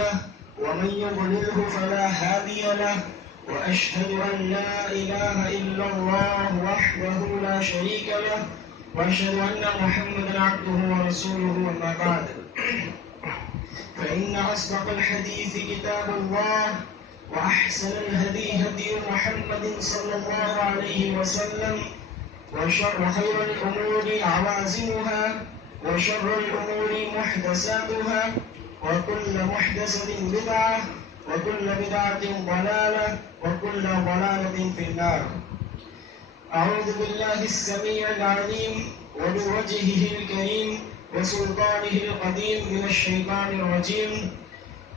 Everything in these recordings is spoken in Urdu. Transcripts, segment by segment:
له ومن يضلله فلا هادي له وأشهد أن لا إله إلا الله وحده لا شريك له وأشهد أن محمدا عبده ورسوله أما بعد فإن أصدق الحديث كتاب الله وأحسن الهدي هدي محمد صلى الله عليه وسلم وخير الأمور عوازمها وشر الأمور محدثاتها وكل محدثة بدعة وكل بدعة ضلالة وكل ضلالة في النار. أعوذ بالله السميع العليم وبوجهه الكريم وسلطانه القديم من الشيطان الرجيم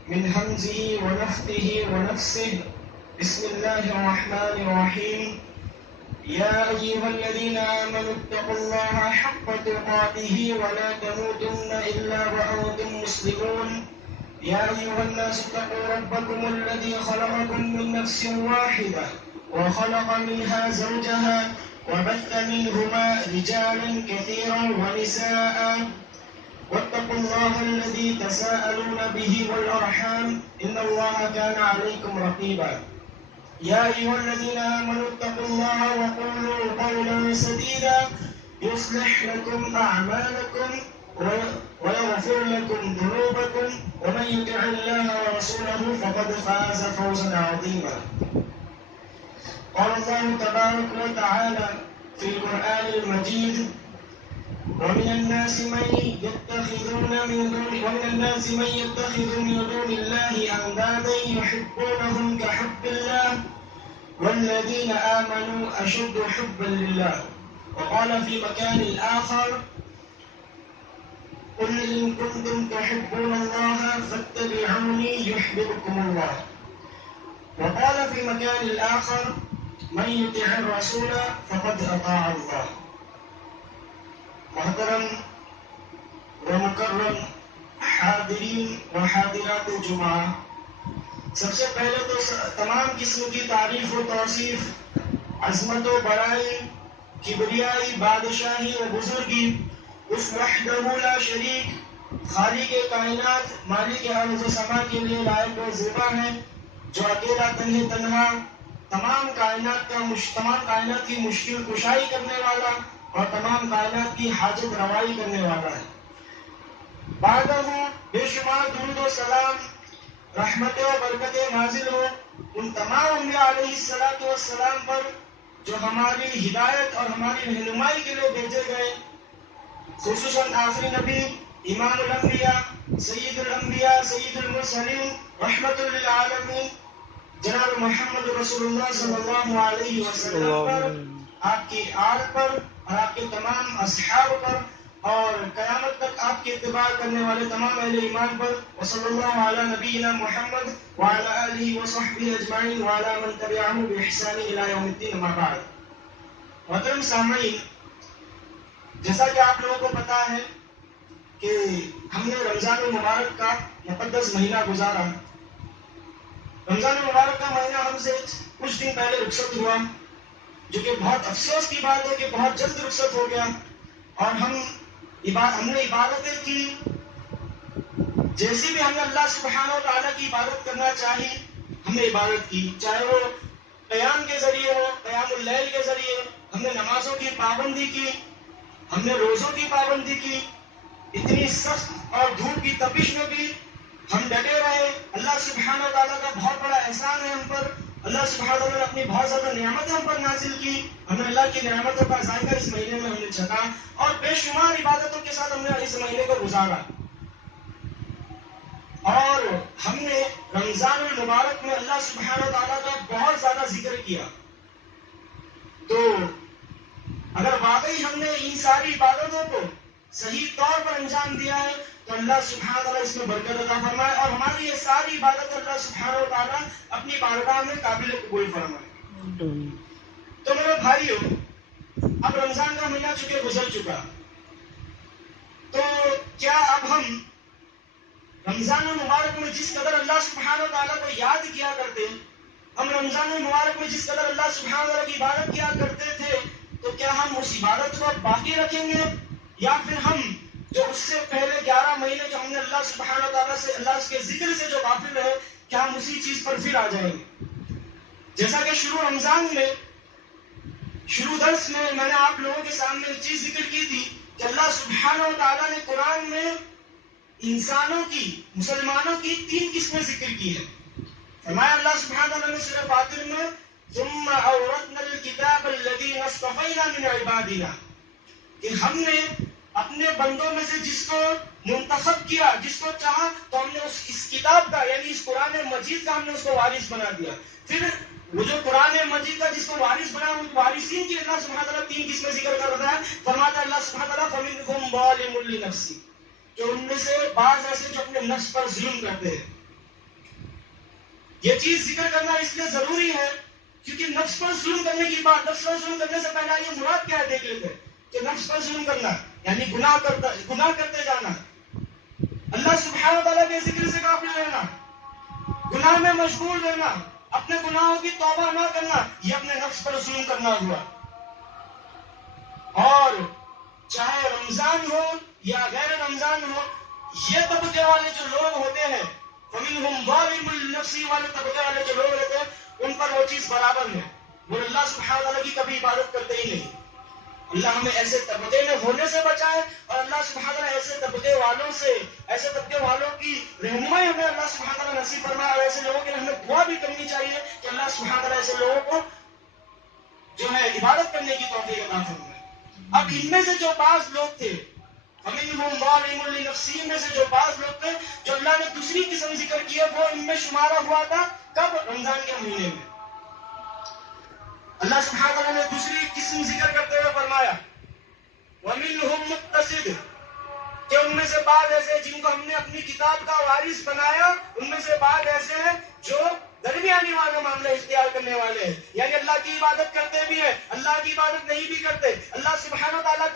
من همزه ونفثه ونفسه. بسم الله الرحمن الرحيم. يا أيها الذين آمنوا اتقوا الله حق تقاته ولا تموتن إلا وأنتم مسلمون. يا أيها الناس اتقوا ربكم الذي خلقكم من نفس واحدة وخلق منها زوجها وبث منهما رجالا كثيرا ونساء واتقوا الله الذي تساءلون به والأرحام إن الله كان عليكم رقيبا. يا أيها الذين آمنوا اتقوا الله وقولوا قولا سديدا يصلح لكم أعمالكم ويغفر لكم ذنوبكم ومن يطع الله ورسوله فقد فاز فوزا عظيما. قال الله تبارك وتعالى في القرآن المجيد: ومن الناس من يتخذ من دون الله أندادا يحبونهم كحب الله والذين آمنوا أشد حبا لله. وقال في مكان آخر: قل إن كنتم تحبون الله فاتبعوني يحببكم الله. وقال في مكان الآخر: من يطع الرسول فقد أطاع الله. محترم و مکرم حاضرین و حاضرات جمعہ، سب سے پہلے تو تمام قسم کی تعریف و توصیف، عظمت و بڑائی، کبریائی، بادشاہی و بزرگی اس وحدہ لا شریک خالق کائنات مالک ارض و سما کے لیے لائق و زیبا ہے، جو اکیلا تنہا تمام کائنات کی مشکل کشائی کرنے والا اور تمام کائنات کی حاجت روائی کرنے والا ہے۔ بعد بے شمار درود و سلام، رحمت و برکت نازل ہو ان تمام انبیاء علیہ الصلوۃ والسلام پر جو ہماری ہدایت اور ہماری رہنمائی کے لیے بھیجے گئے، خصوصاً آخری نبی، امام الانبیاء، سید الانبیاء، سید المرسلین، رحمت للعالمین جناب محمد رسول اللہ صلی اللہ علیہ وسلم پر، آپ کی آل پر اور آپ کے تمام اصحاب پر اور قیامت تک آپ کی اتباع کرنے والے تمام اہل ایمان پر، وصلی اللہ علی نبینا محمد وعلی آلہ وصحبہ اجمعین وعلی من تبعہم بإحسان الی یوم الدین، اما بعد۔ محترم سامعین، جیسا کہ آپ لوگوں کو پتا ہے کہ ہم نے رمضان المبارک کا مقدس مہینہ گزارا۔ رمضان المبارک کا مہینہ ہم سے کچھ دن پہلے رخصت ہوا، جو کہ بہت افسوس کی بات ہے کہ بہت جلد رخصت ہو گیا، اور ہم نے عبادتیں کی جیسی بھی ہم نے اللہ سبحانہ و تعالیٰ کی عبادت کرنا چاہی، ہم نے عبادت کی، چاہے وہ قیام کے ذریعے ہو، قیام اللیل کے ذریعے ہم نے نمازوں کی پابندی کی، ہم نے روزوں کی پابندی کی، اتنی سخت اور دھوپ کی تپش میں بھی ہم ڈٹے رہے۔ اللہ سبحانہ و تعالیٰ کا بہت بڑا احسان ہے ہم پر، اللہ سبحانہ و تعالیٰ نے اپنی بہت زیادہ نعمتیں ہم پر نازل کی، ہم نے اللہ کی نعمتوں کا ذائقہ اس مہینے میں ہم نے چکھا، اور بے شمار عبادتوں کے ساتھ ہم نے اس مہینے کو گزارا۔ اور ہم نے رمضان المبارک میں اللہ سبحانہ و تعالیٰ کا بہت زیادہ ذکر کیا۔ تو اگر واقعی ہم نے ان ساری عبادتوں کو صحیح طور پر انجام دیا ہے تو اللہ سبحانہ وتعالیٰ اس میں برکت عطا فرمائے، اور ہماری یہ ساری عبادت اللہ سبحانہ وتعالیٰ اپنی بارگاہ میں قابل قبول فرمائے۔ تو میرے بھائیو، اب رمضان کا مہینہ چکے گزر چکا، تو کیا اب ہم رمضان المبارک میں جس قدر اللہ سبحانہ وتعالیٰ کو یاد کیا کرتے، ہم رمضان المبارک میں جس قدر اللہ سبحانہ وتعالیٰ کی عبادت کیا کرتے تھے، تو کیا ہم اس عبادت کو باقی رکھیں گے، یا پھر ہم جو اس سے پہلے 11 مہینے جو ہم نے اللہ سبحانہ تعالیٰ سے اللہ کے ذکر سے جو غافل رہے، کیا ہم اسی چیز پر پھر آ جائیں گے؟ جیسا کہ شروع رمضان میں، شروع درس میں نے آپ لوگوں کے سامنے ایک چیز ذکر کی تھی کہ اللہ سبحانہ تعالیٰ نے قرآن میں انسانوں کی، مسلمانوں کی 3 قسمیں ذکر کی ہیں. فرمایا اللہ سبحانہ تعالیٰ نے سورہ فاطر میں ثم اورثنا الکتاب الذین اصطفینا من عبادنا، کہ ہم نے اپنے بندوں میں سے جس کو منتخب کیا، جس کو چاہا، تو ہم نے اس کتاب کا یعنی اس قرآن مجید کا ہم نے اس کو وارث بنا دیا. پھر وہ جو قرآن مجید کا جس کو وارث بنا، ان وارثین کی اللہ سبحانہ تعالیٰ 3 قسمیں ذکر کر رہا ہے. فرماتا ہے اللہ سبحانہ تعالیٰ فَمِنْهُمْ ظَالِمٌ لِنَفْسِهِ، کہ ان میں سے بعض ایسے جو اپنے نفس پر ظلم کرتے ہیں. یہ چیز ذکر کرنا اس لیے ضروری ہے کیونکہ نفس پر ظلم کرنے کی بات، نفس پر ظلم کرنے سے پہلے یہ مراد کیا ہے دیکھ لیتے ہیں کہ نفس پر ظلم کرنا یعنی گناہ کرتے جانا، اللہ سبحانہ تعالیٰ کے ذکر سے غافل رہنا، گناہ میں مشغول رہنا، اپنے گناہوں کی توبہ نہ کرنا، یہ اپنے نفس پر ظلم کرنا ہوا. اور چاہے رمضان ہو یا غیر رمضان ہو، یہ طبقے والے جو لوگ ہوتے ہیں، وَمِنْهُمْ ظَالِمٌ لِنَفْسِهِ والے طبقے والے جو لوگ رہتے ہیں، ان پر وہ چیز برابر ہے. وہ اللہ سبحانہ تعالیٰ کی کبھی عبادت کرتے ہی نہیں. اللہ ہمیں ایسے طبقے میں ہونے سے بچائے، اور اللہ سبحانہ تعالیٰ ایسے طبقے والوں سے، ایسے طبقے والوں کی رہنمائی ہمیں اللہ سبحانہ تعالیٰ نصیب فرمائے. اور ایسے لوگوں کے لیے ہمیں دعا بھی کرنی چاہیے کہ اللہ سبحانہ تعالیٰ ایسے لوگوں کو جو ہے عبادت کرنے کی توفیق عطا فرمائے. اب ان میں سے جو بعض لوگ تھے، وَمِنْهُمْ ظَالِمٌ لِنَفْسِهِ میں سے جو بعض لوگ تھے، جو اللہ نے دوسری قسم ذکر کی ہے، وہ ان میں شمارہ ہوا تھا کب؟ رمضان کے مہینے میں. اللہ سبحانہ تعالیٰ نے دوسری قسم ذکر کرتے ہوئے فرمایا وَمِنْهُمْ مُقْتَصِدٌ، کہ ان میں سے بعض ایسے جن کو ہم نے اپنی کتاب کا وارث بنایا، ان میں سے بعض ایسے ہیں جو درمیانی والے معاملے اختیار کرنے والے ہیں، یعنی اللہ کی عبادت کرتے بھی ہیں، اللہ کی عبادت نہیں بھی کرتے، اللہ سبحانہ تعالیٰ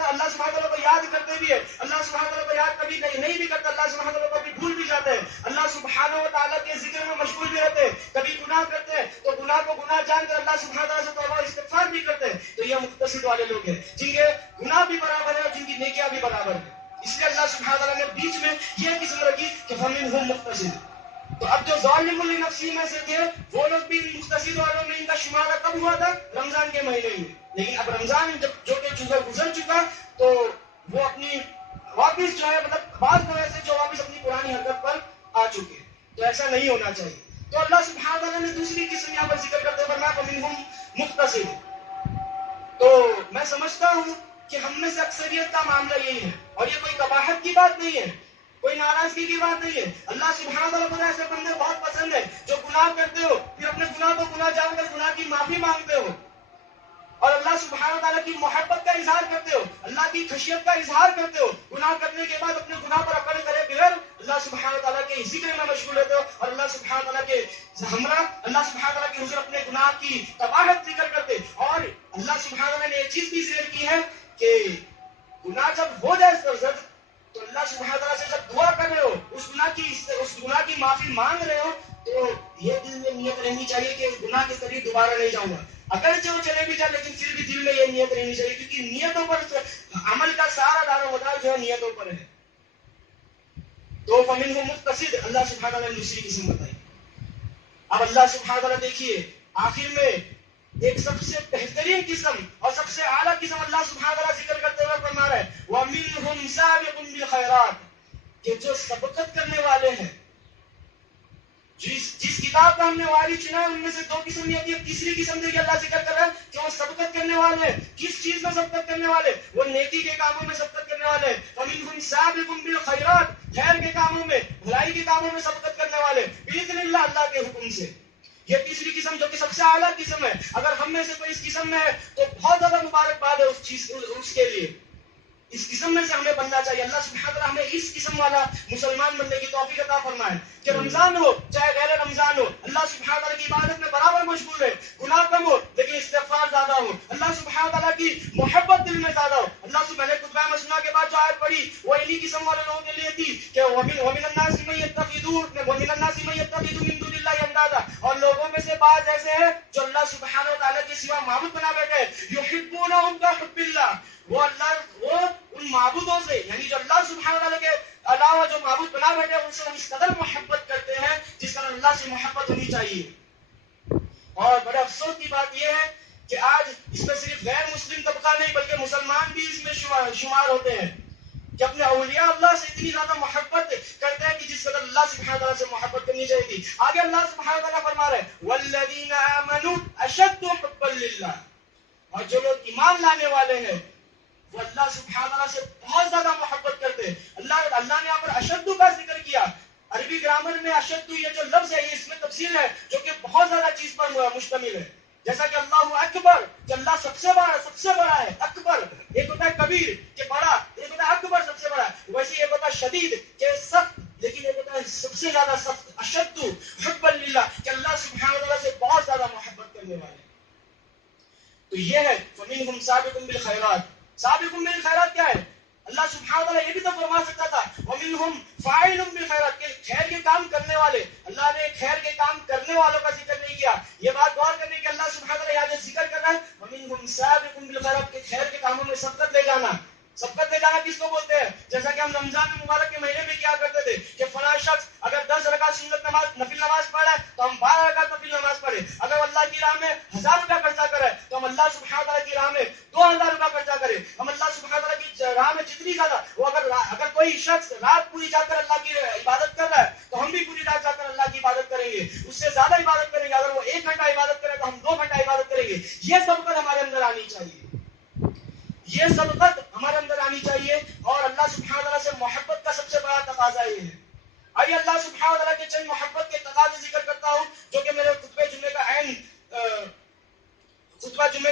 کو یاد کرتے بھی ہیں، اللہ سبحانہ تعالیٰ کو یاد کبھی نہیں بھی کرتے، اللہ سبحانہ تعالیٰ کو بھی بھول بھی جاتے ہیں، اللہ سبحانہ تعالیٰ کے ذکر میں مشغول بھی رہتے ہیں، کبھی گناہ کرتے ہیں تو گناہ کو گناہ جان کر اللہ سبحانہ تعالیٰ سے توبہ استغفار بھی کرتے ہیں. تو یہ مقتصد والے لوگ ہیں جن کے گناہ بھی برابر ہے اور جن کی نیکیاں بھی برابر ہیں. اس لیے اللہ سبحانہ تعالیٰ نے بیچ میں یہ قسم رکھی کہ فَمِنْهُمْ مُقْتَصِدٌ. تو اب جو ظالم لنفسہ میں سے تھے، وہ لوگ بھی مقتصد والوں میں ان کا شمارہ کب ہوا تھا؟ رمضان کے مہینے میں. لیکن اب رمضان جب جو کہ گزر چکا، تو وہ اپنی واپس جو ہے بعض لوگ ایسے جو واپس اپنی پرانی حرکت پر آ چکے. تو ایسا نہیں ہونا چاہیے. تو اللہ سبحانہ تعالیٰ نے دوسری قسم یہاں پر ذکر کرتے ہوئے فرمایا فَمِنْهُمْ مُقْتَصِدٌ. تو میں سمجھتا ہوں کہ ہم میں سے اکثریت کا معاملہ یہی ہے، اور یہ کوئی قباحت کی بات نہیں ہے، کوئی ناراضگی کی بات نہیں ہے. اللہ سبحانہ تعالیٰ کو ایسے بندے بہت پسند ہے جو گناہ کرتے ہو، پھر اپنے گناہ کو گناہ جان کر گناہ کی معافی مانگتے ہو، اور اللہ سبحانہ تعالیٰ کی محبت کا اظہار کرتے ہو، اللہ کی خشیت کا اظہار کرتے ہو. گناہ کرنے کے بعد اپنے گناہ پر عقل کرے بغیر اللہ سبحانہ تعالیٰ کے ذکر میں مشغول رہتے ہو، اور اللہ سبحانہ تعالیٰ کے ہمراہ اللہ سبحانہ تعالیٰ کے حضور اپنے گناہ کی قباحت ذکر کرتے. اور اللہ سبحانہ تعالیٰ نے ایک چیز بھی ذکر کی ہے کہ گناہ جب ہو جائے سرزد، تو اللہ سبحانہ تعالیٰ سے جب دعا کر رہے ہو، اس گناہ کی معافی مانگ رہے ہو، تو یہ دل میں نیت رہنی چاہیے کہ گناہ کے قریب دوبارہ نہیں جاؤں گا. اگرچہ وہ چلے بھی جائے، لیکن پھر بھی دل میں یہ نیت رہنی چاہیے، کیونکہ نیتوں پر عمل کا سارا دار و مدار جو ہے نیتوں پر ہے. تو فَمِنْهُمْ مُقْتَصِدٌ اللہ سبحانہ تعالیٰ نے دوسری قسم بتائی. اب اللہ سبحانہ تعالیٰ دیکھیے آخر میں ایک سب سے بہترین قسم اور سب سے اعلیٰ قسم اللہ سبحانہ تعالیٰ ذکر کرتے ہوئے فرما رہے ہیں وَمِنْهُمْ سَابِقٌ بِالْخَيْرَاتِ، کہ جو سبقت کرنے والے ہیں، جس کتاب کا ہم نے وارث چنا ہے، ان میں سے 2 قسم یہ ہوتی ہے. تیسری قسم دیکھیے اللہ ذکر کر رہا ہے کہ وہ سبقت کرنے والے ہیں. کس چیز میں سبقت کرنے والے؟ وہ نیکی کے کاموں میں سبقت کرنے والے ہیں. وَمِنْهُمْ سَابِقٌ بِالْخَيْرَاتِ، خیر کے کاموں میں، بھلائی کے کاموں میں سبقت کرنے والے بِإِذْنِ اللَّهِ، اللہ کے حکم سے. یہ تیسری قسم جو کہ سب سے اعلیٰ قسم ہے. اگر ہم میں سے کوئی اس قسم میں ہے تو بہت زیادہ مبارکباد ہے اس کے لیے. اس قسم میں سے ہمیں بننا چاہیے. اللہ سبحانہ تعالیٰ ہمیں اس قسم والا مسلمان بننے کی توفیق عطا فرمائے کہ رمضان ہو چاہے غیر رمضان ہو، اللہ سبحانہ تعالیٰ کی عبادت میں برابر مشغول ہے. گناہ کم ہو لیکن استغفار زیادہ ہو. اللہ سبحانہ تعالیٰ کی محبت دل میں زیادہ ہو. اللہ میں نے خطبہ مسنہ کے بعد جو آیت پڑھی وہ انہی قسم والے لوگوں کے لیے تھی کہ وَمِنَ النَّاسِ مَن يَتَّخِذُ مِن دُونِ اللَّهِ أَندَادًا، اور لوگوں میں سے بعض ایسے ہیں جو اللہ سبحانہ تعالیٰ کے سوا معبود بنا بیٹھے. يُحِبُّونَهُمْ كَحُبِّ اللَّهِ، وہ ان معبودوں سے یعنی جو اللہ سبحانہ وتعالی کے علاوہ جو معبود بنا بیٹھے ان سے ہم اس قدر محبت کرتے ہیں جس طرح اللہ سے محبت ہونی چاہیے. اور بڑے افسوس کی بات یہ ہے کہ آج اس میں صرف غیر مسلم طبقہ نہیں بلکہ مسلمان بھی اس میں شمار ہوتے ہیں کہ اپنے اولیاء اللہ سے اتنی زیادہ محبت کرتے ہیں کہ جس قدر اللہ سبحانہ تعالیٰ سے محبت کرنی چاہیے تھی. آگے اللہ سبحانہ تعالیٰ فرما رہے ہیں والذین آمنوا اشد حبا للہ، اور جو لوگ ایمان لانے والے ہیں وہ اللہ سبحانہ تعالیٰ سے بہت زیادہ محبت کرتے ہیں. اللہ نے یہاں پر اشد کا ذکر کیا. عربی گرامر میں اشد یہ جو لفظ ہے یہ اس میں تفصیل ہے جو کہ بہت زیادہ چیز پر مشتمل ہے. جیسا کہ اللہ اکبر کہ اللہ سب سے بڑا ہے. اکبر ایک ہوتا ہے کبیر کہ بڑا، ایک ہوتا ہے اکبر سب سے بڑا. ویسے ایک ہوتا ہے شدید کہ سخت، لیکن ایک ہوتا ہے سب سے زیادہ سخت. اشد حبا للہ کہ اللہ سبحانہ تعالیٰ سے بہت زیادہ محبت کرنے والے. تو یہ ہے فمنہم سابق بالخیرات. سابق بالخیرات کیا ہے؟ اللہ سبحانہ تعالیٰ یہ بھی تو فرما سکتا تھا ومنہم فاعل بالخیرات کہ خیر کے کام کرنے والے. اللہ نے خیر کے کام کرنے والوں کا ذکر نہیں کیا. یہ بات غور کرنے کہ اللہ سبحانہ تعالیٰ یہاں جو ذکر کر رہا ہے ومنہم سابق بالخیرات کہ خیر کے کاموں میں سبقت لے جانا. سبقت لے جانا کس کو بولتے ہیں؟ جیسا کہ ہم رمضان مبارک کے مہینے میں کیا کرتے تھے کہ فلاں شخص اگر 10 رکعت سنت نماز نفل نماز پڑھا ہے تو ہم 12 رکعت نفل نماز پڑھے. اگر اللہ کی راہ میں 1000 روپیہ خرچہ کرے تو ہم اللہ سبحانہ تعالیٰ کی راہ میں 2000 روپیہ خرچہ کرے. ہم اللہ سبحانہ تعالیٰ کی راہ میں جتنی زیادہ وہ اگر کوئی شخص رات پوری جا کر اللہ کی عبادت کر رہا ہے تو ہم بھی پوری رات جا کر اللہ کی عبادت کریں گے. اس سے زیادہ عبادت کریں گے. اگر وہ 1 گھنٹہ عبادت کرے تو ہم 2 گھنٹہ عبادت کریں گے. یہ سبقت ہمارے اندر آنی چاہیے. یہ سبقت ہمارے اندر آنی چاہیے. اور اللہ سبحانہ تعالیٰ سے محبت کا سب سے بڑا تقاضا یہ ہے. آئیے اللہ سبحانہ تعالیٰ کے چند محبت کے تقاضے ذکر کرتا ہوں جو کہ میرے خطبہ جمعے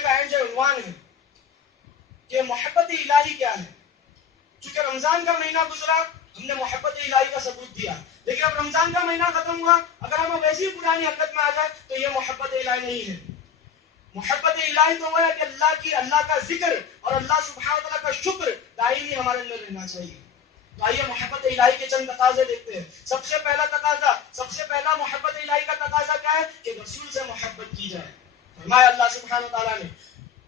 کا عین جو عنوان ہے کہ محبت الہی کیا ہے. چونکہ رمضان کا مہینہ گزرا ہم نے محبت الہی کا ثبوت دیا، لیکن اب رمضان کا مہینہ ختم ہوا اگر ہم ویسی پرانی حرکت میں آ جائیں تو یہ محبت الہی نہیں ہے. محبت الہی تو وہ ہے کہ اللہ کا ذکر اور اللہ سبحانہ تعالیٰ کا شکر دائمی ہمارے اندر رہنا چاہیے. تو آئیے محبت الہی کے چند تقاضے دیکھتے ہیں. سب سے پہلا محبت الہی کا تقاضا کیا ہے کہ رسول سے محبت کی جائے. فرمایا اللہ سبحانہ تعالیٰ نے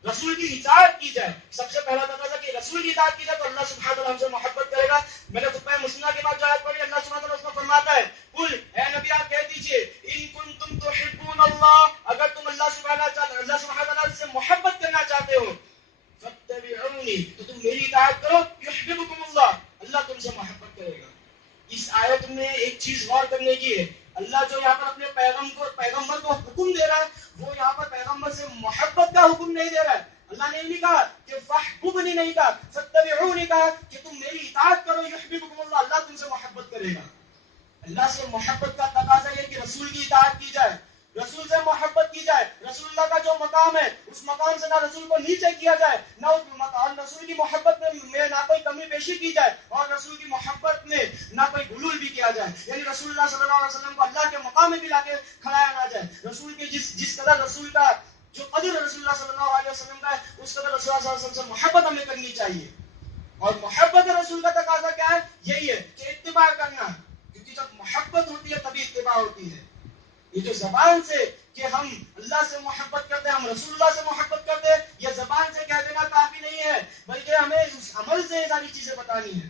رسول کی اطاعت کی جائے. سب سے پہلا تقاضا کہ رسول کی اطاعت کی جائے تو اللہ سبحانہ تعالیٰ ہم سے محبت کرے گا. میں نے خطبہ مسنہ کے بعد جو آیت پڑھی اللہ سبحانہ تعالیٰ اس میں فرماتا ہے قل اے نبی آپ کہہ دیجئے ان کنتم تحبون اللہ اگر تم اللہ سبحانہ تعالیٰ سے محبت کرنا چاہتے ہو فاتبعونی تو تم میری اطاعت کرو یحببکم اللہ اللہ تم سے محبت کرے گا. اس آیت میں ایک چیز غور کرنے کی ہے. اللہ جو یہاں پر اپنے پیغمبر کو حکم دے رہا ہے وہ یہاں پر پیغمبر سے محبت کا حکم نہیں دے رہا ہے. اللہ نے نہیں کہا کہ فاحببنی نہیں کہا فاتبعونی کہا کہ تم میری اطاعت کرو یحببکم اللہ اللہ تم سے محبت کرے گا. اللہ سے محبت کا تقاضا یہ کہ رسول کی اطاعت کی جائے، رسول سے محبت کی جائے. رسول اللہ کا جو مقام ہے اس مقام سے نہ رسول کو نیچے کیا جائے نہ رسول کی محبت میں نہ کوئی کمی بیشی کی جائے اور رسول کی محبت میں نہ کوئی غلول بھی کیا جائے. یعنی رسول اللہ صلی اللہ علیہ وسلم کو اللہ کے مقام میں بھی لا کے کھڑایا نہ جائے. رسول کے جس قدر رسول کا جو قدر رسول اللہ صلی اللہ علیہ وسلم کا ہے اس قدر رسول اللہ صلی اللہ علیہ وسلم سے محبت ہمیں کرنی چاہیے. اور محبت رسول کا تقاضا کیا ہے؟ یہی ہے کہ اتباع کرنا. کیونکہ جب محبت ہوتی ہے تبھی اتباع ہوتی ہے. یہ جو زبان سے کہ ہم اللہ سے محبت کرتے ہیں ہم رسول اللہ سے محبت کرتے ہیں یہ زبان سے کہہ دینا کافی نہیں ہے بلکہ ہمیں اس عمل سے یہ ساری چیزیں بتانی ہے.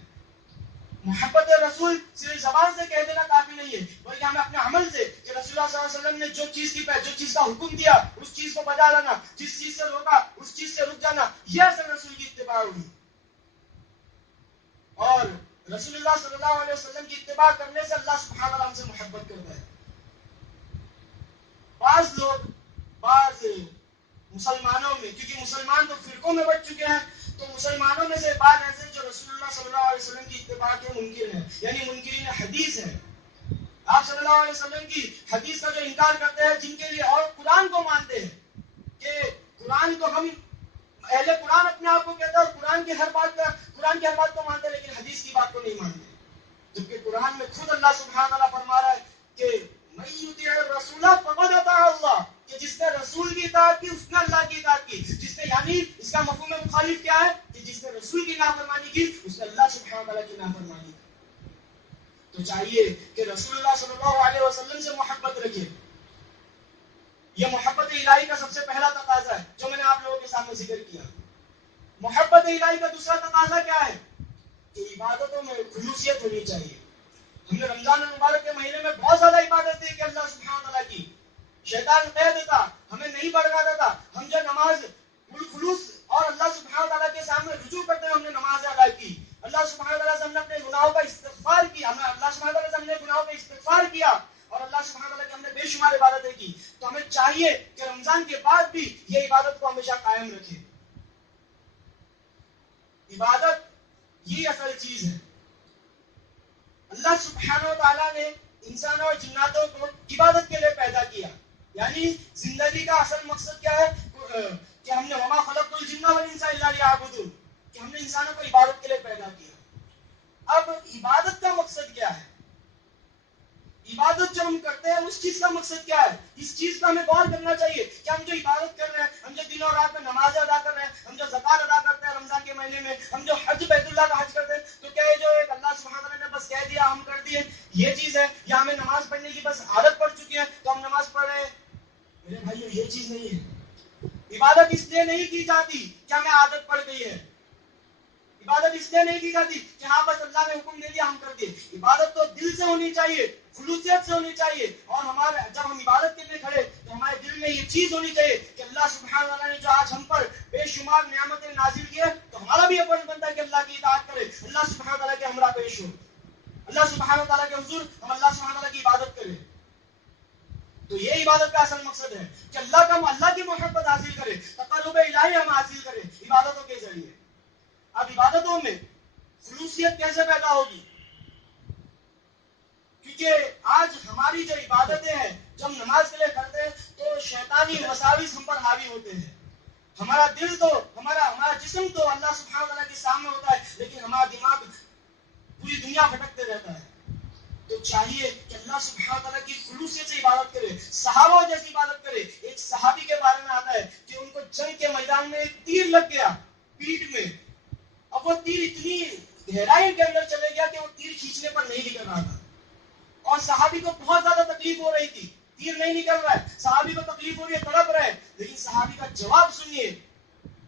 محبت رسول صرف زبان سے کہہ دینا کافی نہیں ہے بلکہ ہمیں اپنے عمل سے کہ رسول اللہ صلی اللہ علیہ وسلم نے جو چیز کا حکم دیا اس چیز کو بجا لانا، جس چیز سے روکا اس چیز سے رک جانا، یہ اصل رسول کی اتباع ہوگی. اور رسول اللہ صلی اللہ علیہ وسلم کی اتباع کرنے سے اللہ سبحانہ وتعالیٰ ہم سے محبت کرتا ہے. بعض مسلمانوں میں کیونکہ مسلمان تو فرقوں میں بٹ چکے ہیں تو مسلمانوں میں سے بعض ایسے جو رسول اللہ صلی اللہ علیہ وسلم کی اتباع کے منکر ہیں یعنی منکرین حدیث ہیں. آپ صلی اللہ علیہ وسلم کی حدیث کا جو انکار کرتے ہیں جن کے لیے اور قرآن کو مانتے ہیں کہ قرآن کو ہم اہل قرآن اپنے آپ کو کہتا ہے اور قرآن کی ہر بات کو مانتے ہیں لیکن حدیث کی بات کو نہیں مانتے. جبکہ قرآن میں خود اللہ سبحانہ تعالیٰ فرما رہا ہے کہ من یطیع الرسول فقد اطاع اللہ کہ جس نے رسول کی اطاعت کی اس نے اللہ کی اطاعت کی. جس نے یعنی اس کا مفہوم مخالف کیا ہے کہ جس نے رسول کی نافرمانی کی اس نے اللہ سبحانہ تعالیٰ کی نافرمانی کی. تو چاہیے کہ رسول اللہ صلی اللہ علیہ وسلم سے محبت رکھے. یہ محبت الہی کا سب سے پہلا تقاضا ہے جو میں نے آپ لوگوں کے سامنے ذکر کیا. محبت الہی کا دوسرا تقاضا کیا ہے کہ عبادتوں میں خلوصیت ہونی چاہیے. ہم نے رمضان المبارک کے مہینے میں بہت زیادہ عبادت کی اللہ سبحانہ تعالیٰ کی. شیطان قید تھا, ہمیں نہیں بڑھاتا تھا. ہم جو نماز بالخلوص اور اللہ سبحانہ تعالیٰ کے سامنے رجوع کرتے ہوئے ہم نے نماز ادا کی. اللہ سبحانہ تعالیٰ سے ہم نے اپنے گناہوں کا استغفار کیا. اللہ سبحانہ تعالیٰ سے ہم نے گناہوں کا استغفار کیا اور اللہ سبحانہ تعالیٰ کی ہم نے بے شمار عبادتیں کی. تو ہمیں چاہیے کہ رمضان کے بعد بھی یہ عبادت کو ہمیشہ قائم رکھیں. عبادت یہ اصل چیز ہے. اللہ سبحانہ تعالیٰ نے انسانوں اور جناتوں کو عبادت کے لیے پیدا کیا. یعنی زندگی کا اصل مقصد کیا ہے کہ ہم نے وما خلقت الجن والانس الا لیعبدون, کہ ہم نے انسانوں کو عبادت کے لیے پیدا کیا. اب عبادت کا مقصد کیا ہے؟ عبادت جو ہم کرتے ہیں اس چیز کا مقصد کیا ہے؟ اس چیز کا ہمیں غور کرنا چاہیے کہ ہم جو عبادت کر رہے ہیں, ہم جو دن اور رات میں نماز ادا کر رہے ہیں, ہم جو زکات ادا کرتے ہیں رمضان کے مہینے میں, ہم جو حج بیت اللہ کا حج کرتے ہیں, تو کیا یہ جو ایک اللہ سبحانہ تعالیٰ نے بس کہہ دیا ہم کر دیے یہ چیز ہے, یا ہمیں نماز پڑھنے کی بس عادت پڑ چکی ہے تو ہم نماز پڑھ رہے ہیں؟ میرے بھائیو یہ چیز نہیں ہے. عبادت اس لیے نہیں کی جاتی کہ ہمیں عادت پڑ گئی ہے. عبادت اس لیے نہیں کی جاتی کہ ہاں بس اللہ نے حکم دے دیا ہم کر دیے. عبادت تو دل سے ہونی چاہیے, خلوصیت سے ہونی چاہیے. اور ہمارے جب ہم عبادت کے لیے کھڑے تو ہمارے دل میں یہ چیز ہونی چاہیے کہ اللہ سبحانہ تعالیٰ نے جو آج ہم پر بے شمار نعمتیں نازل کی ہے تو ہمارا بھی یہ فرض بنتا ہے کہ اللہ کی اطاعت کرے, اللہ سبحانہ تعالیٰ کے ہمراہ پیش ہو, اللہ سبحانہ تعالیٰ کے حضور ہم اللہ سبحانہ تعالیٰ کی عبادت کریں. تو یہ عبادت کا اصل مقصد ہے کہ اللہ کی محبت حاصل کرے, تقرب الہی ہم حاصل کریں عبادتوں کے ذریعے. اب عبادتوں میں خلوصیت کیسے پیدا ہوگی؟ کیونکہ آج ہماری جو عبادتیں ہیں, جب ہم نماز کے لیے کرتے ہیں تو شیطانی وساوس ہم پر حاوی ہوتے ہیں. ہمارا دل تو ہمارا جسم تو اللہ سبحانہ تعالیٰ کے سامنے ہوتا ہے, لیکن ہمارا دماغ پوری دنیا بھٹکتے رہتا ہے. تو چاہیے کہ اللہ سبحانہ تعالیٰ کی خلوصیت سے عبادت کرے, صحابہ جیسی عبادت کرے. ایک صحابی کے بارے میں آتا ہے کہ ان کو جنگ کے میدان میں ایک تیر لگ گیا پیٹھ میں. اب وہ تیر اتنی گہرائی کے اندر چلے گیا کہ وہ تیر کھینچنے پر نہیں نکل رہا تھا, اور صحابی کو بہت زیادہ تکلیف ہو رہی تھی. تیر نہیں نکل رہا ہے, صحابی کو تکلیف ہو رہی ہے, تڑپ رہے ہیں, لیکن صحابی کا جواب سنیے.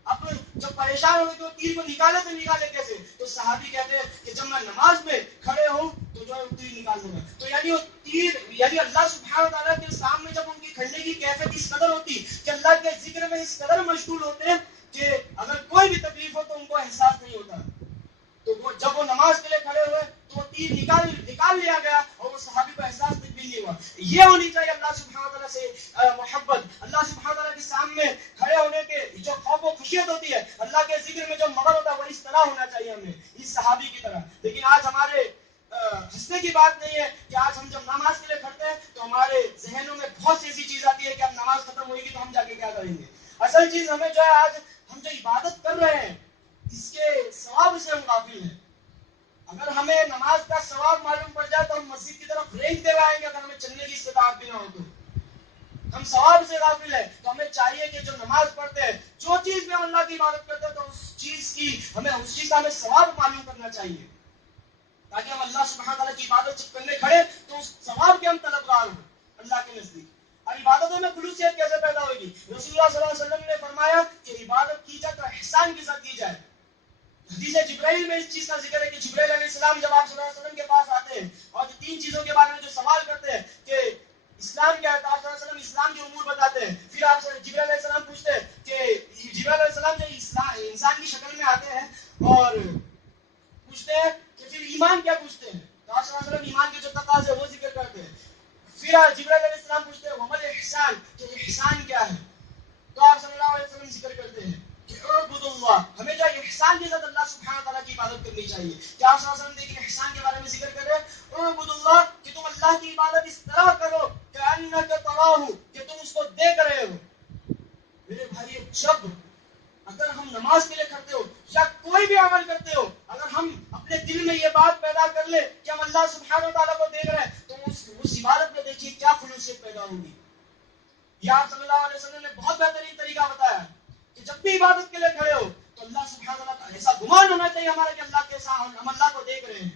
اب جب پریشان ہو گئے کہ وہ تیر کو نکالے تو نکالے کیسے, تو صحابی کہتے ہیں کہ جب میں نماز میں کھڑے ہوں تو جو ہے وہ تیر نکال دوں گا. تو یعنی وہ تیر یعنی اللہ سبحانہ تعالیٰ کے سامنے جب ان کی کھڑنے کی کیفیت اس قدر ہوتی کہ اللہ کے ذکر میں اس قدر مشغول ہوتے ہیں کہ اگر کوئی بھی تکلیف ہو تو ان کو احساس نہیں ہوتا. تو وہ جب وہ نماز کے لیے کھڑے ہوئے تو وہ تیر نکال لیا گیا اور وہ صحابی کو احساس بھی نہیں ہوا. یہ ہونی چاہیے اللہ سبحانہ تعالیٰ سے محبت, اللہ سبحانہ تعالیٰ کے سامنے کھڑے ہونے کے جو خوف و خشیت ہوتی ہے, اللہ کے ذکر میں جو مغل ہوتا ہے, وہ اس طرح ہونا چاہیے ہمیں, اس صحابی کی طرح. لیکن آج ہمارے ہنسنے کی بات نہیں ہے کہ آج ہم جب نماز کے لیے کھڑتے ہیں تو ہمارے ذہنوں میں بہت سی ایسی چیز آتی ہے کہ اب نماز ختم ہوئے گی تو ہم جا کے کیا کریں گے. اصل چیز ہمیں جو ہے آج ہم جو عبادت کر رہے ہیں اس کے ثواب سے ہم غافل ہیں. اگر ہمیں نماز کا ثواب معلوم پڑ جائے تو ہم مسجد کی طرف رینگتے رہیں گے. اگر ہمیں چلنے کی استطاعت بھی نہ ہو تو ہم ثواب سے غافل ہیں. تو ہمیں چاہیے کہ جو نماز پڑھتے ہیں, جو چیز میں ہم اللہ کی عبادت کرتے ہیں, تو اس چیز کا ہمیں ثواب معلوم کرنا چاہیے تاکہ ہم اللہ سبحانہ تعالیٰ کی عبادت کرنے کھڑے تو اس ثواب کے ہم طلبگار ہوں اللہ کے نزدیک. اور عبادتوں میں خلوصیت کیسے پیدا ہوگی؟ رسول اللہ صلی اللہ علیہ وسلم نے فرمایا کہ عبادت کی جائے تو احسان کے ساتھ کی جائے. حدیث جبرائیل میں اس چیز کا ذکر ہے کہ جبرائیل علیہ السلام جب آپ صلی اللہ علیہ وسلم کے پاس آتے ہیں اور تین چیزوں کے بارے میں جو سوال کرتے ہیں کہ اسلام کیا ہے, تو آپ صلی اللہ علیہ وسلم اسلام کے امور بتاتے ہیں. پھر آپ جبرائیل علیہ السلام پوچھتے ہیں کہ جبرائیل علیہ السلام جو انسان کی شکل میں آتے ہیں اور پوچھتے ہیں کہ پھر ایمان کیا پوچھتے ہیں, تو آپ صلی اللہ علیہ وسلم ایمان کے جو تقاضے ہیں وہ ذکر کرتے ہیں. پھر جبرائیل علیہ السلام پوچھتے ہیں ومل احسان, کہ احسان کیا ہے, تو آپ صلی اللہ علیہ وسلم ذکر کرتے ہیں کہ اعبد اللہ, ہمیں جو احسان کے ساتھ اللہ سبحانہ تعالیٰ کی عبادت کرنی چاہیے. کہ آپ صلی اللہ علیہ وسلم دیکھیں احسان کے بارے میں ذکر کر رہے ہیں اعبد اللہ, کہ تم اللہ کی عبادت اس طرح کرو کأنک تراہ, کہ تم اس کو دیکھ رہے ہو. میرے بھائی, جب اگر ہم نماز کے لیے کرتے ہو یا کوئی بھی عمل کرتے ہو, اگر ہم اپنے دل میں یہ بات پیدا کر لیں کہ ہم اللہ سبحانہ تعالیٰ کو دیکھ رہے ہیں, تو اس عبادت میں دیکھیے کیا خلوصیت پیدا ہوگی. یہ آپ صلی اللہ علیہ وسلم نے بہت بہترین طریقہ بتایا کہ جب بھی عبادت کے لیے کھڑے ہو تو اللہ سبحانہ تعالیٰ کا ایسا گمان ہونا چاہیے ہمارا کہ اللہ کے ساتھ ہم اللہ کو دیکھ رہے ہیں.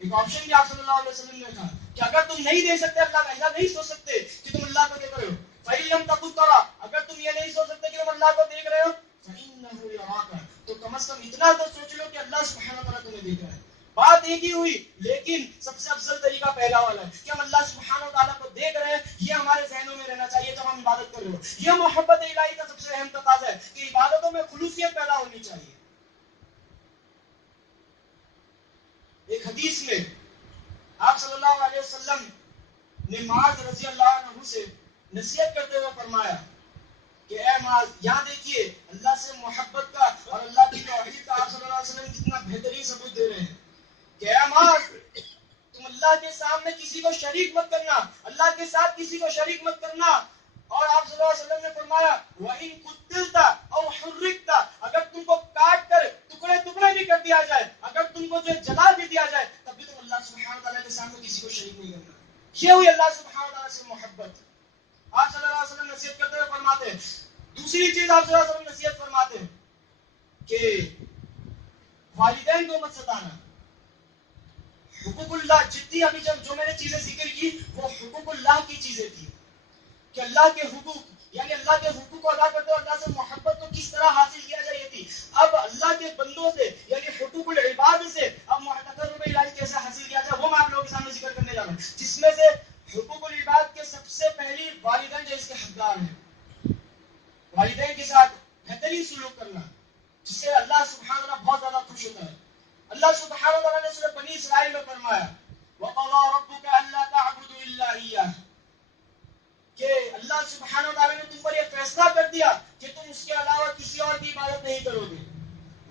ایک آپشن بھی آپ صلی اللہ علیہ وسلم نے کہا کہ اگر تم نہیں دیکھ سکتے اللہ کا, ایسا نہیں سوچ سکتے کہ تم اللہ کو دیکھ رہے ہو, فَإِن لَمْ تَكُن تَرَى, اگر تم یہ نہیں سوچ سکتے کہ تم اللہ کو دیکھ رہے ہو, فَإِنَّهُ يَرَاكَ, تو کم از کم اتنا تو سوچ لو کہ اللہ سبحانہ تعالیٰ تمہیں دیکھ رہا ہے. بات ایک ہی ہوئی لیکن سب سے افضل طریقہ پہلا والا ہے کہ ہم اللہ سبحانہ و تعالیٰ کو دیکھ رہے ہیں. یہ ہمارے ذہنوں میں رہنا چاہیے جب ہم عبادت کر رہے ہو. یہ محبت الہی کا سب سے اہم تقاضا ہے کہ عبادتوں میں خلوصیت پیدا ہونی چاہیے. ایک حدیث میں آپ صلی اللہ علیہ وسلم نے معاذ رضی اللہ عنہ سے نصیحت کرتے ہوئے فرمایا کہ اے معاذ، یہاں دیکھیے اللہ سے محبت کا اور اللہ کی توحید کا آپ صلی اللہ علیہ وسلم کتنا بہترین ثبوت دے رہے ہیں کہ اے معاذ، تم اللہ کے سامنے کسی کو شریک مت کرنا، اللہ کے ساتھ کسی کو شریک مت کرنا. اور آپ صلی اللہ علیہ وسلم نے فرمایا وَإِن قُتِّلْتَ أَوْ حُرِّقْتَ، اگر تم کو کاٹ کر ٹکڑے ٹکڑے بھی کر دیا جائے، اگر تم کو جو جلا بھی دیا جائے، تب بھی تم اللہ سبحانہ تعالیٰ کے سامنے کسی کو شریک نہیں کرنا. یہ ہوئی اللہ سبحانہ تعالیٰ سے محبت. آپ صلی اللہ علیہ وسلم نصیحت کرتے ہوئے فرماتے ہیں. دوسری چیز آپ صلی اللہ علیہ وسلم نصیحت فرماتے ہیں کہ والدین کو مت ستانا. حقوق اللہ جتنی ابھی جو میں نے چیزیں ذکر کی وہ حقوق اللہ کی چیزیں تھی کہ اللہ کے حقوق، یعنی اللہ کے حقوق کو ادا کرتے ہوئے اللہ سے محبت کو کس طرح حاصل کیا جائے تھی. اب اللہ کے بندوں سے یعنی حقوق العباد سے اب تقرب الہی کیسے حاصل کیا جائے وہ میں آپ لوگوں کے سامنے ذکر کرنے جا رہا ہوں، جس میں سے حقوق العباد کے سب سے پہلی والدین جو اس کے حقدار ہیں، والدین کے ساتھ بہترین سلوک کرنا جس سے اللہ سبحانہ وتعالیٰ بہت زیادہ خوش ہوتا ہے. اللہ سبحانہ وتعالیٰ نے سورۃ بنی اسرائیل میں فرمایا وَقَضَىٰ رَبُّكَ أَلَّا تَعْبُدُوا إِلَّا إِيَّاهُ، کہ اللہ سبحانہ وتعالیٰ نے تم پر یہ فیصلہ کر دیا کہ تم اس کے علاوہ کسی اور کی عبادت نہیں کرو گے.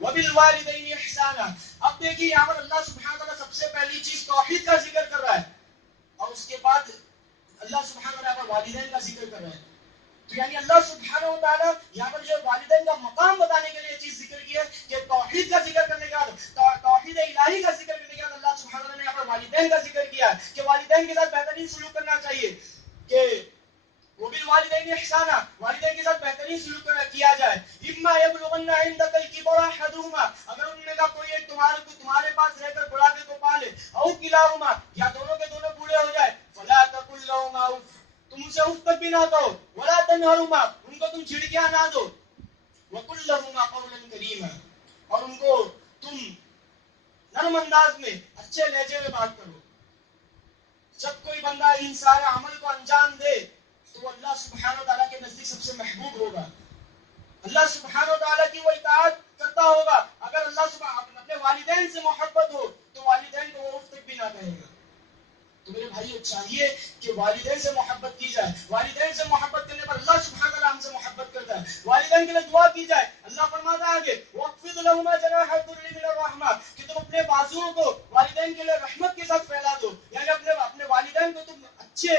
وَبِالْوَالِدَيْنِ إِحْسَانًا، اب دیکھیے یہاں پر اللہ سبحانہ وتعالیٰ سب سے پہلی چیز توحید کا ذکر کر رہا ہے اور اس کے بعد اللہ سبحانہ وتعالیٰ والدین کا ذکر کر رہا ہے. تو یعنی اللہ سبحانہ وتعالیٰ یہاں پر جو والدین کا مقام بتانے کے لیے چیز ذکر کی ہے کہ توحید کا ذکر کرنے کے بعد توحید الہی کا ذکر کرنے کے بعد اللہ سبحانہ وتعالیٰ نے یہاں پر والدین کا ذکر کیا ہے کہ والدین کے ساتھ بہترین سلوک کرنا چاہیے. کہ وبالوالدین احسانا، والدین کے ساتھ بہترین سلوک کیا جائے. اما یبلغن عندک الکبر احدہما، اگر ان میں کا کوئی ایک تمہارے پاس رہ کر بڑھاپے کو پالے، او کلاہما، یا دونوں کے دونوں بوڑھے ہو جائے، فلا تقل لهما اف، تم اسے اف تک بھی نہ کہو، ولا تنہرہما، ان کو تم جھڑکیاں نہ دو، وقل لهما قولا کریما، اور ان کو تم نرم انداز میں اچھے لہجے میں بات کرو. جب کوئی بندہ ان سارے عمل کو انجام دے تو وہ اللہ سبحانہ وتعالیٰ کے نزدیک سب سے محبوب ہوگا، اللہ سبحانہ وتعالیٰ کی وہ اطاعت کرتا ہوگا. اگر اللہ سبحانہ اپنے والدین سے محبت ہو تو والدین کو وہ اف تک بھی نہ کہے گا. تو میرے بھائیو چاہیے کہ والدین سے محبت کی جائے. والدین سے محبت کرنے پر اللہ سبحانہ وتعالیٰ ہم سے محبت کرتا ہے. والدین کے لیے دعا کی جائے. اللہ فرماتا ہے آگے وَاخْفِضْ لَهُمَا جَنَاحَ الذُّلِّ مِنَ الرَّحْمَةِ، کہ تم اپنے بازوؤں کو والدین کے لیے رحمت کے ساتھ پھیلا دو، یعنی اپنے والدین کو تم اچھے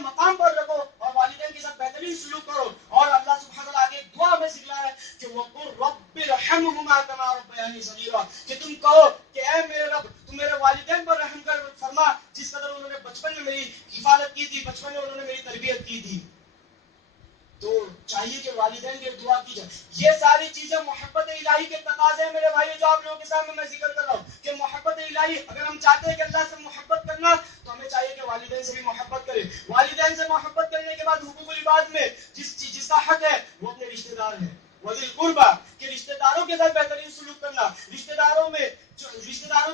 مقام پر رکھو اور والدین کے ساتھ بہترین سلوک کرو. اور اللہ سبحانہ وتعالیٰ آگے دعا میں سکھلا ہے کہ وَقُلْ رَبِّ ارْحَمْهُمَا كَمَا رَبَّيَانِي صَغِيرًا، کہ تم کہو کہ اے میرے رب تم میرے والدین پر رحم کر فرما جس قدر انہوں نے بچپن میں میری حفاظت کی تھی، بچپن میں انہوں نے میری تربیت کی تھی. تو چاہیے کہ والدین کی دعا کی جائے. یہ ساری چیزیں محبت الہی کے تقاضے ہیں میرے بھائی، جو آپ لوگوں کے سامنے میں ذکر کر رہا ہوں کہ محبت الہی اگر ہم چاہتے ہیں کہ اللہ سے محبت کرنا تو ہمیں چاہیے کہ والدین سے بھی محبت کریں. والدین سے محبت کرنے کے بعد حقوق العباد میں جس کا حق ہے وہ اپنے رشتہ دار ہیں. وذی القربیٰ، کہ رشتہ داروں کے ساتھ بہترین سلوک کرنا، رشتہ داروں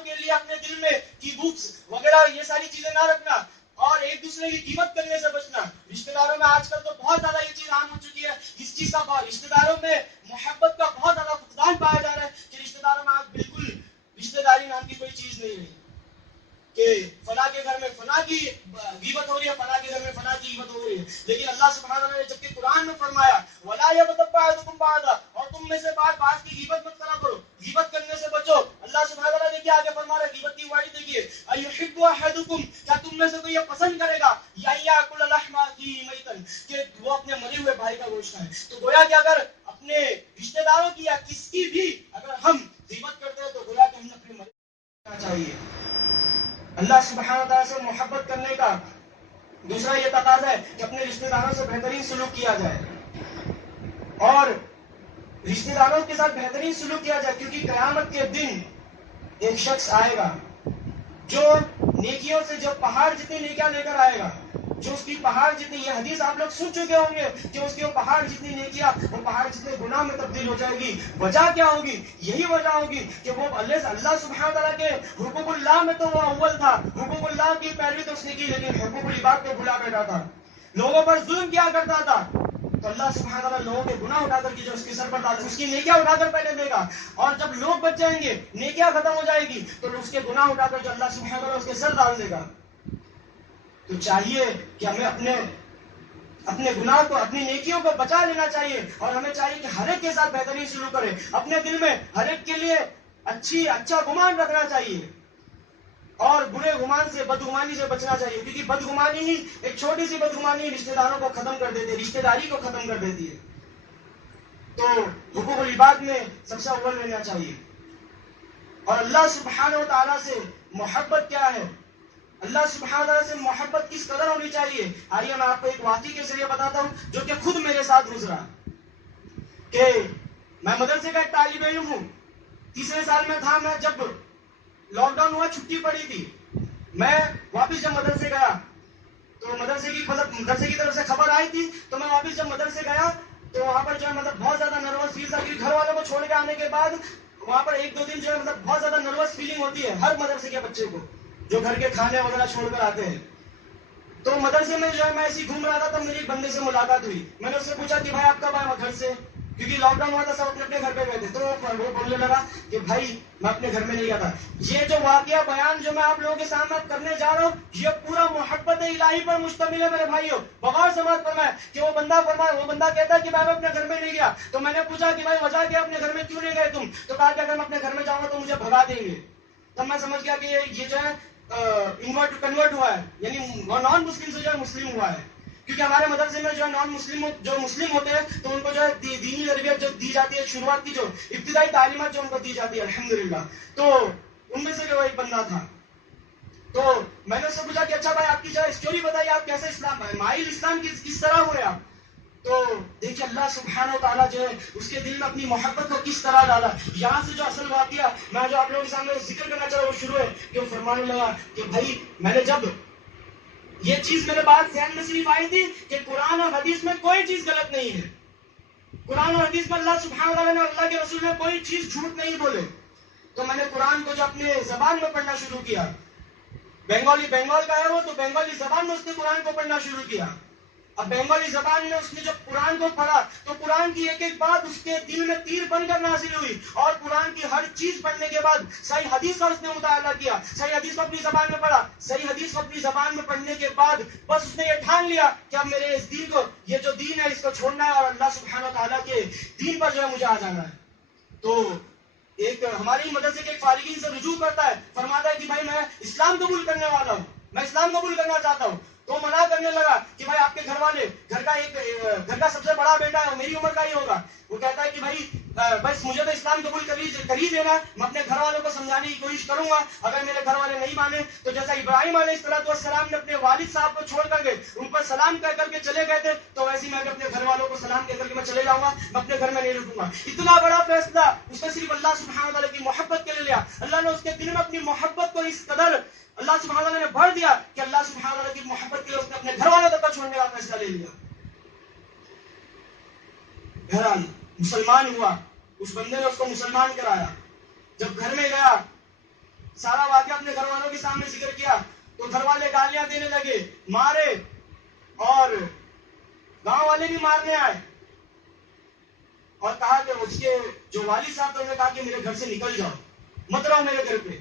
کے لیے اپنے دل میں کی بھوک وغیرہ یہ ساری چیزیں نہ رکھنا اور ایک دوسرے کی قیمت کرنے سے بچنا. رشتہ داروں میں آج کل تو بہت زیادہ یہ چیز عام ہو چکی ہے، اس چیز کا رشتہ داروں میں محبت کا بہت زیادہ فقدان پایا جا رہا ہے کہ رشتہ داروں میں آج بالکل رشتہ داری نام کی کوئی چیز نہیں رہی کہ فلاں کے گھر میں فلاں کی غیبت ہو رہی ہے، فلاں کے گھر میں فلاں کی غیبت ہو رہی ہے. لیکن اللہ سبحانہ وتعالیٰ نے جبکہ قرآن میں فرمایا وَلَا يَغْتَبْ بَعْضُكُمْ بَعْضًا، اور تم میں سے بعض کی غیبت مت کرا کرو، غیبت کرنے سے بچو. اللہ سبحانہ وتعالیٰ نے کیا آگے فرما رہا ہے غیبت کی وعید دیکھیے أَيُحِبُّ أَحَدُكُمْ، کیا تم میں سے کوئی یہ پسند کرے گا يَأْكُلَ لَحْمَ أَخِيهِ مَيْتًا، کہ وہ اپنے مرے ہوئے بھائی کا گوشت کھائے. تو گویا کہ اگر اپنے رشتہ داروں کی یا کس کی بھی اگر ہم غیبت کرتے ہیں تو گویا کہ ہم نے اپنے مرے چاہیے. اللہ سبحانہ وتعالیٰ سے محبت کرنے کا دوسرا یہ تقاضا ہے کہ اپنے رشتہ داروں سے بہترین سلوک کیا جائے اور رشتہ داروں کے ساتھ بہترین سلوک کیا جائے، کیونکہ قیامت کے دن ایک شخص آئے گا جو نیکیوں سے جو پہاڑ جتنی نیکیاں لے کر آئے گا جو اس کی پہاڑ جتنی، یہ حدیث آپ لوگ سن چکے ہوں گے کہ اس کی وہ پہاڑ جتنی نیکیاں وہ پہاڑ جتنے گناہ میں تبدیل ہو جائے گی. وجہ کیا ہوگی؟ یہی وجہ ہوگی کہ وہ اللہ سبحانہ تعالیٰ کے حقوق اللہ میں تو وہ اول تھا، حقوق اللہ کی پیروی تو اس نے کی، لیکن حقوق العباد کو بھلا بیٹھا تھا، لوگوں پر ظلم کیا کرتا تھا. تو اللہ سبحانہ تعالیٰ لوگوں کے گناہ اٹھا کر کے جو اس کے سر پر ڈال اس کی نیکیاں اٹھا کر پہلے دے گا، اور جب لوگ بچ جائیں گے، نیکیاں ختم ہو جائے گی، تو اس کے گناہ اٹھا کر جو اللہ سبحانہ تعالیٰ اس کے سر ڈال دے گا. تو چاہیے کہ ہمیں اپنے گناہ کو، اپنی نیکیوں کو بچا لینا چاہیے، اور ہمیں چاہیے کہ ہر ایک کے ساتھ بہترین سلوک کرے، اپنے دل میں ہر ایک کے لیے اچھا گمان رکھنا چاہیے، اور برے گمان سے، بدگمانی سے بچنا چاہیے، کیونکہ بدگمانی ہی، ایک چھوٹی سی بدگمانی رشتہ داروں کو ختم کر دیتی ہے، رشتہ داری کو ختم کر دیتی ہے. تو حقوق العباد میں سب سے اول رہنا چاہیے. اور اللہ سبحانہ و تعالیٰ سے محبت کیا ہے، اللہ سبحانہ و تعالیٰ سے محبت کس قدر ہونی چاہیے، آئیے میں آپ کو ایک واقعے کے ذریعے بتاتا ہوں جو کہ خود میرے ساتھ گزرا. کہ میں مدرسے کا ایک طالب علم ہوں، تیسرے سال میں تھا میں، جب لاک ڈاؤن ہوا، چھٹی پڑی تھی، میں واپس جب مدرسے گیا تو مدرسے کی طرف سے خبر آئی تھی، تو میں واپس جب مدرسے گیا تو وہاں پر جو ہے بہت زیادہ نروس فیل تھا، کیونکہ گھر والوں کو چھوڑ کے آنے کے بعد وہاں پر ایک دو دن جو ہے بہت زیادہ نروس فیلنگ ہوتی ہے ہر مدرسے کے بچے کو جو گھر کے کھانے وغیرہ چھوڑ کر آتے ہیں. تو مدرسے میں جو ہے میں ایسے ہی گھوم رہا تھا، تو میری ایک بندے سے ملاقات ہوئی. میں نے اس سے پوچھا کہ بھائی آپ کب آئے گھر سے، کیونکہ لاک ڈاؤن ہوا تھا، سب اپنے گھر پہ گئے تھے. تو وہ بولنے لگا کہ بھائی میں اپنے گھر میں نہیں گیا تھا. یہ جو واقعہ بیان جو میں آپ لوگوں کے سامنے کرنے جا رہا ہوں، یہ پورا محبت الہی پر مشتمل ہے میرے بھائیوں. بغور سماعت فرمائے کہ وہ بندہ کہتا ہے کہ میں اپنے گھر میں نہیں گیا. تو میں نے پوچھا کہ بھائی وجہ کیا، اپنے گھر میں کیوں نہیں گئے تم؟ تو کہا کہ اگر میں اپنے گھر میں جاؤں گا تو مجھے بھگا دیں گے. تب میں سمجھ گیا کہ یہ جو ہے کنورٹ ہوا ہے، یعنی نان مسلم سے جو ہے مسلم ہوا ہے. کیونکہ ہمارے مدرسے میں جو ہے مسلم ہوتے ہیں تو ان کو جو ہے دینی تربیت جو دی جاتی ہے، شروعات کی جو ابتدائی تعلیمات جو ان کو دی جاتی ہے الحمدللہ. تو ان میں سے جو ایک بندہ تھا. تو میں نے اس سے پوچھا کہ اچھا بھائی آپ کی جو اسٹوری بتائیے، آپ کیسے مائل اسلام کس طرح ہوئے آپ؟ تو دیکھیے اللہ سبحانہ و تعالیٰ جو ہے اس کے دل میں اپنی محبت کو کس طرح ڈالا. یہاں سے جو اصل واقعہ میں جو آپ لوگوں کے سامنے ذکر کرنا چاہ رہا ہوں وہ شروع ہے کہ وہ فرمانے لگا کہ بھائی میں نے جب یہ چیز میرے بات ذہن میں صرف آئی تھی کہ قرآن اور حدیث میں کوئی چیز غلط نہیں ہے، قرآن اور حدیث میں اللہ سبحانہ تعالیٰ نے، اللہ کے رسول نے کوئی چیز جھوٹ نہیں بولے. تو میں نے قرآن کو جو اپنے زبان میں پڑھنا شروع کیا، بنگال کا ہے وہ، تو بنگالی زبان میں اس نے قرآن کو پڑھنا شروع کیا. اب بنگالی زبان میں اس نے جب قرآن کو پڑھا تو قرآن کی ایک ایک بات اس کے دل میں تیر بن کر نازل ہوئی، اور قرآن کی ہر چیز پڑھنے کے بعد صحیح حدیث کا اس نے مطالعہ کیا، صحیح حدیث کو اپنی زبان میں پڑھا. صحیح حدیث کو اپنی زبان میں پڑھنے کے بعد بس اس نے یہ ٹھان لیا کہ اب میرے اس دین کو، یہ جو دین ہے اس کو چھوڑنا ہے، اور اللہ سبحانہ تعالیٰ کے دین پر جو ہے مجھے آ جانا ہے. تو ایک ہماری مدرسے کے ایک فارغین سے رجوع کرتا ہے، فرماتا ہے کہ بھائی میں اسلام قبول کرنے والا ہوں، میں اسلام قبول کرنا چاہتا ہوں. تو منع کرنے لگا کہ بھائی آپ کے گھر والے، گھر کا سب سے بڑا بیٹا ہے، میری عمر کا ہی ہوگا. وہ کہتا ہے کہ بھائی بس مجھے تو اسلام قبول کر ہی دینا، میں اپنے گھر والوں کو سمجھانے کی کوشش کروں گا، اگر میرے گھر والے نہیں مانے تو جیسا ابراہیم علیہ السلام نے اپنے والد صاحب کو چھوڑ کر گئے، ان پر سلام کہہ کر کے چلے گئے تھے، تو ویسے میں اپنے گھر والوں کو سلام کہہ کر کے میں چلے جاؤں گا، میں اپنے گھر میں نہیں رکوں گا. اتنا بڑا فیصلہ اس نے صرف اللہ سبحانہ تعالیٰ کی محبت کے لیے لیا. اللہ نے اس کے دل میں اپنی محبت کو اس قدر اللہ سبحانہ تعالیٰ نے بھر دیا کہ اللہ سبحانہ تعالیٰ کی محبت کے لیے اس نے اپنے گھر والوں تک کا چھوڑنے کا فیصلہ لے لیا. بہرحال مسلمان ہوا، اس بندے نے اس کو مسلمان کرایا. جب گھر میں گیا، سارا واقعہ اپنے گھر والوں کے سامنے ذکر کیا، تو گھر والے گالیاں دینے لگے، مارے، اور گاؤں والے بھی مارنے آئے، اور کہا کہ اس کے جو والد صاحب تھے انہوں نے کہا کہ میرے گھر سے نکل جاؤ، مت رہو میرے گھر پہ.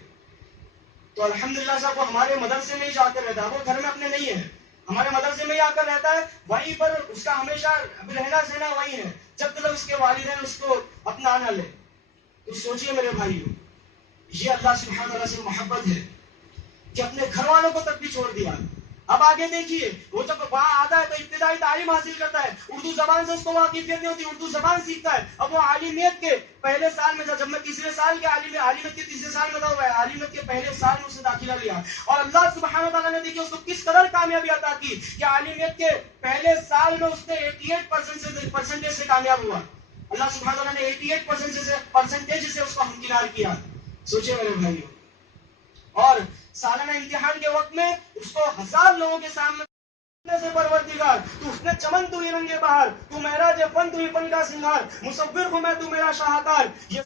تو الحمدللہ صاحب وہ ہمارے مدرسے میں ہی جا کر رہتا ہے، وہ گھر میں اپنے نہیں ہے، ہمارے مدرسے میں ہی آ کر رہتا ہے. وہیں پر اس کا ہمیشہ رہنا سہنا وہی ہے جب تک اس کے والدین اس کو اپنا نہ لے. تو سوچئے میرے بھائیو، یہ اللہ سبحانہ تعالیٰ سے محبت ہے کہ اپنے گھر والوں کو تک بھی چھوڑ دیا. اب آگے دیکھیے، وہ جب وہاں آتا ہے تو ابتدائی تعلیم حاصل کرتا ہے، اردو زبان سے اس کو واقفیت نہیں ہوتی، اردو زبان سیکھتا ہے. اب وہ عالمیت کے پہلے سال میں تھا، جب میں تیسرے سال کے عالمیت کے تیسرے سال میں تھا، عالمیت کے پہلے سال میں اس نے داخلہ لیا، اور اللہ سبحانہ تعالیٰ نے دیکھی اس کو کس قدر کامیابی عطا کی کہ عالمیت کے پہلے سال میں اس نے 88% سے کامیاب ہوا. اللہ سبحانہ تعالیٰ نے 88% سے اس کو ہمکنار کیا. سوچے میرے بھائیوں، اور سالانہ امتحان کے وقت میں اس کو 1000 لوگوں کے سامنے سے پروردگار، تو اس نے چمن تو ہی رنگ بہار، تو معراج فن تو ہی فن کا سنگار، مصور ہوں میں تو میرا شاہکار.